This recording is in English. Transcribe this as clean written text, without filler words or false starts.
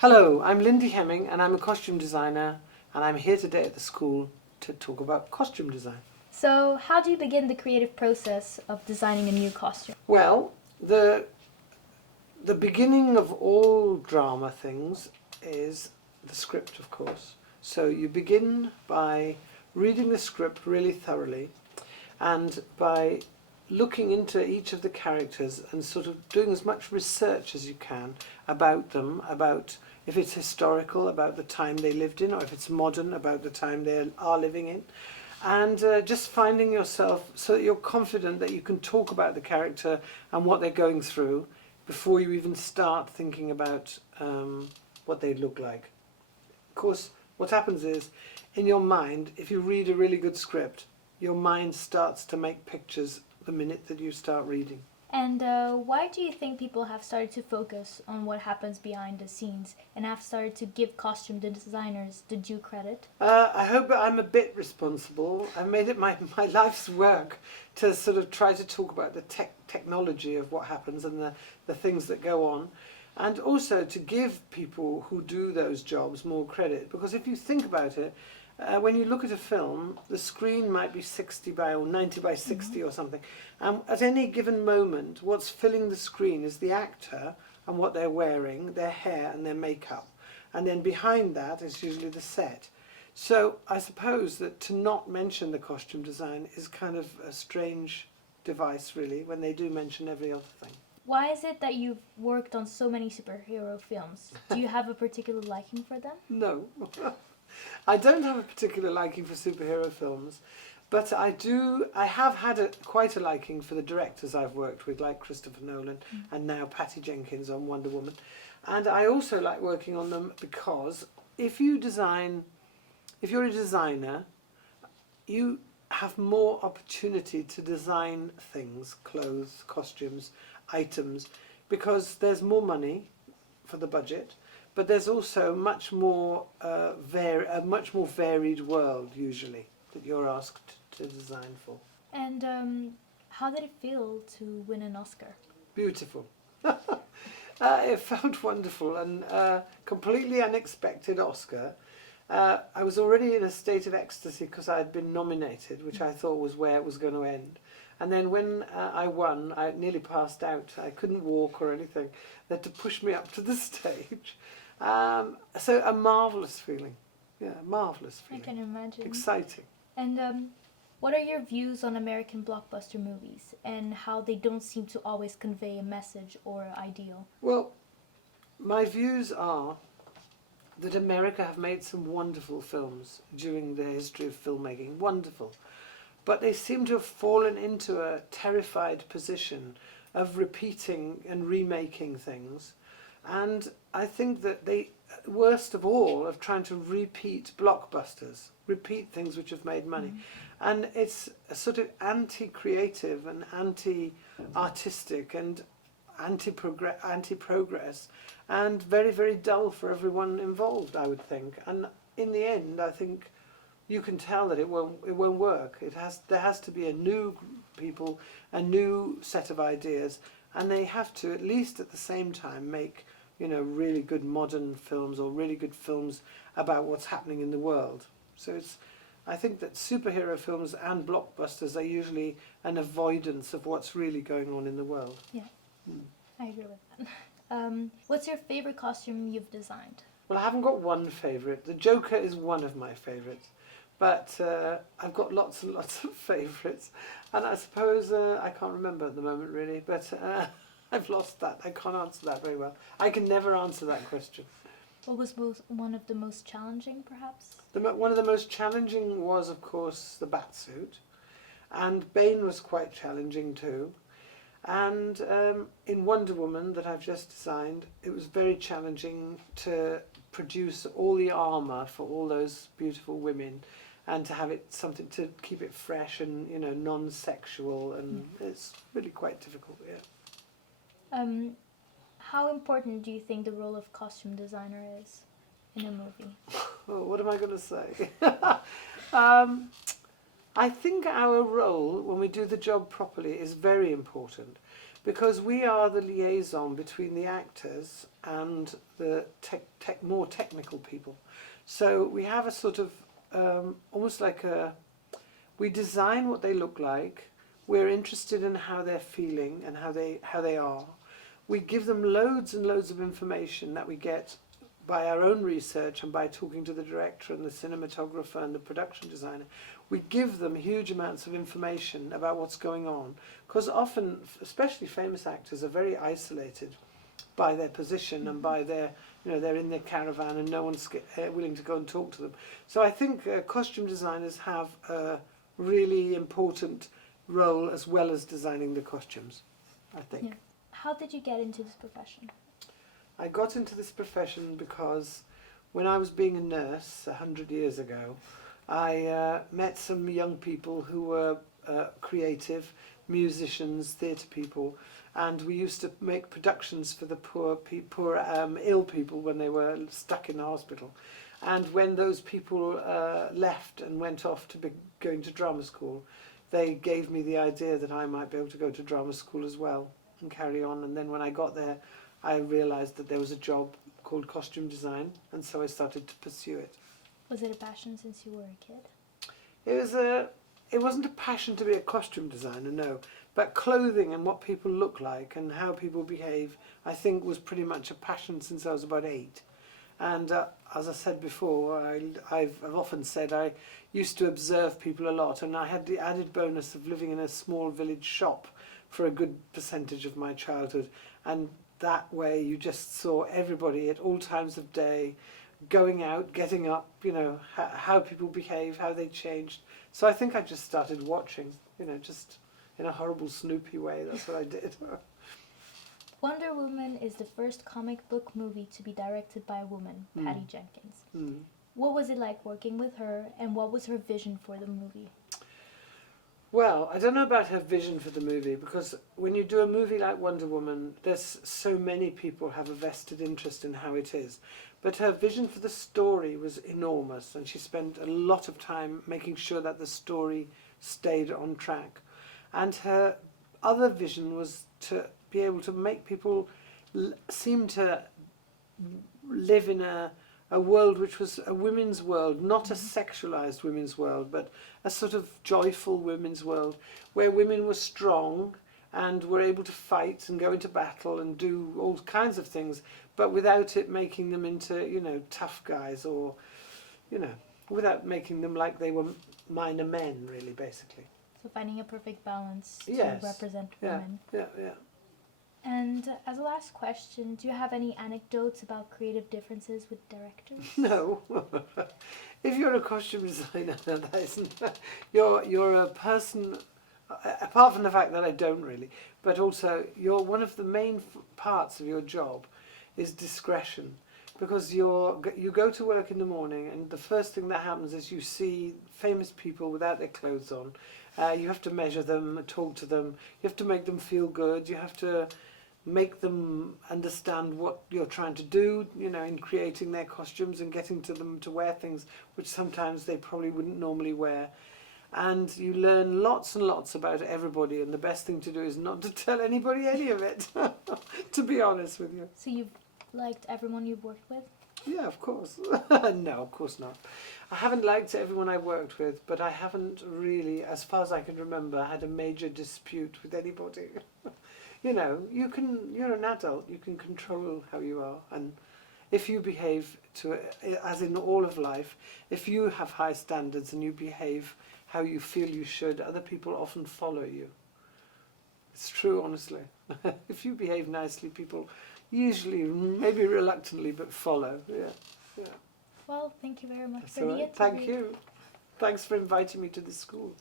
Hello, I'm Lindy Hemming and I'm a costume designer, and I'm here today at the school to talk about costume design. So, how do you begin the creative process of designing a new costume? Well, the beginning of all drama things is the script, of course. So you begin by reading the script really thoroughly and by looking into each of the characters and sort of doing as much research as you can about them, about if it's historical, about the time they lived in, or if it's modern, about the time they are living in. And just finding yourself so that you're confident that you can talk about the character and what they're going through before you even start thinking about what they look like. Of course, what happens is, in your mind, if you read a really good script, your mind starts to make pictures the minute that you start reading. And why do you think people have started to focus on what happens behind the scenes and have started to give costume designers the due credit? I hope I'm a bit responsible. I've made it my life's work to sort of try to talk about the technology of what happens and the things that go on, and also to give people who do those jobs more credit. Because if you think about it, when you look at a film, the screen might be 60 by or 90 by 60 or something. And at any given moment, what's filling the screen is the actor and what they're wearing, their hair and their makeup. And then behind that is usually the set. So I suppose that to not mention the costume design is kind of a strange device, really, when they do mention every other thing. Why is it that you've worked on so many superhero films? Do you have a particular liking for them? No. I don't have a particular liking for superhero films, but I have had quite a liking for the directors I've worked with, like Christopher Nolan and now Patty Jenkins on Wonder Woman. And I also like working on them because if you're a designer, you have more opportunity to design things, clothes, costumes, items, because there's more money for the budget. But there's also much more a much more varied world usually that you're asked to design for. And how did it feel to win an Oscar? Beautiful. It felt wonderful and completely unexpected Oscar. I was already in a state of ecstasy because I had been nominated, which I thought was where it was going to end. And then when I won, I nearly passed out. I couldn't walk or anything. They had to push me up to the stage. So a marvellous feeling. Yeah, marvellous feeling. I can imagine. Exciting. And what are your views on American blockbuster movies and how they don't seem to always convey a message or ideal? Well, my views are that America have made some wonderful films during the history of filmmaking. Wonderful. But they seem to have fallen into a terrified position of repeating and remaking things. And I think that they, worst of all, of trying to repeat blockbusters, repeat things which have made money. And it's a sort of anti-creative and anti-artistic and anti-progress and very, very dull for everyone involved, I would think. And in the end, I think you can tell that it won't work. There has to be a new people, a new set of ideas, and they have to, at least at the same time, make really good modern films or really good films about what's happening in the world. So I think that superhero films and blockbusters are usually an avoidance of what's really going on in the world. Yeah, I agree with that. What's your favorite costume you've designed? Well, I haven't got one favourite. The Joker is one of my favourites. But I've got lots and lots of favourites. And I suppose I can't remember at the moment, really. But I've lost that. I can't answer that very well. I can never answer that question. What was one of the most challenging, perhaps? One of the most challenging was, of course, the Batsuit. And Bane was quite challenging too. And in Wonder Woman that I've just designed, it was very challenging to produce all the armour for all those beautiful women and to have it something to keep it fresh and non-sexual, and it's really quite difficult. How important do you think the role of costume designer is in a movie? Oh, what am I going to say? I think our role, when we do the job properly, is very important because we are the liaison between the actors and the more technical people. So we have a sort of almost like we design what they look like. We're interested in how they're feeling and how they are. We give them loads and loads of information that we get by our own research and by talking to the director and the cinematographer and the production designer. We give them huge amounts of information about what's going on, because often, especially famous actors, are very isolated by their position and by their, they're in their caravan and no one's willing to go and talk to them. So I think costume designers have a really important role as well as designing the costumes, I think. Yeah. How did you get into this profession? I got into this profession because when I was being a nurse 100 years ago, I met some young people who were creative, musicians, theatre people, and we used to make productions for the poor ill people when they were stuck in the hospital. And when those people left and went off to be going to drama school, they gave me the idea that I might be able to go to drama school as well and carry on. And then when I got there, I realised that there was a job called costume design, and so I started to pursue it. Was it a passion since you were a kid? It wasn't a passion to be a costume designer, no. But clothing and what people look like and how people behave, I think was pretty much a passion since I was about 8. And as I said before, I've often said I used to observe people a lot, and I had the added bonus of living in a small village shop for a good percentage of my childhood. And that way you just saw everybody at all times of day, going out, getting up, how people behave, how they changed. So I think I just started watching, just in a horrible Snoopy way. That's what I did. Wonder Woman is the first comic book movie to be directed by a woman, Patty Jenkins. What was it like working with her, and what was her vision for the movie? Well, I don't know about her vision for the movie, because when you do a movie like Wonder Woman, there's so many people have a vested interest in how it is. But her vision for the story was enormous, and she spent a lot of time making sure that the story stayed on track. And her other vision was to be able to make people seem to live in a world which was a women's world, not a sexualized women's world, but a sort of joyful women's world, where women were strong and were able to fight and go into battle and do all kinds of things, but without it making them into, tough guys, or, without making them like they were minor men, really, basically. So finding a perfect balance to Yes. represent women. Yeah. And as a last question, do you have any anecdotes about creative differences with directors? No. If you're a costume designer, that isn't, you're a person, apart from the fact that I don't really, but also you're one of the main parts of your job is discretion, because you go to work in the morning and the first thing that happens is you see famous people without their clothes on. You have to measure them, talk to them, you have to make them feel good, you have to make them understand what you're trying to do, in creating their costumes and getting to them to wear things which sometimes they probably wouldn't normally wear. And you learn lots and lots about everybody, and the best thing to do is not to tell anybody any of it, to be honest with you. So you've liked everyone you've worked with? Yeah, of course. No, of course not. I haven't liked everyone I've worked with, but I haven't really, as far as I can remember, had a major dispute with anybody. You're an adult, you can control how you are, and if you behave as in all of life, if you have high standards and you behave how you feel you should, other people often follow you. It's true, honestly. If you behave nicely, people usually, maybe reluctantly, but follow. Yeah. Well, thank you very much That's for the all right. interview. Thank you. Thanks for inviting me to the school.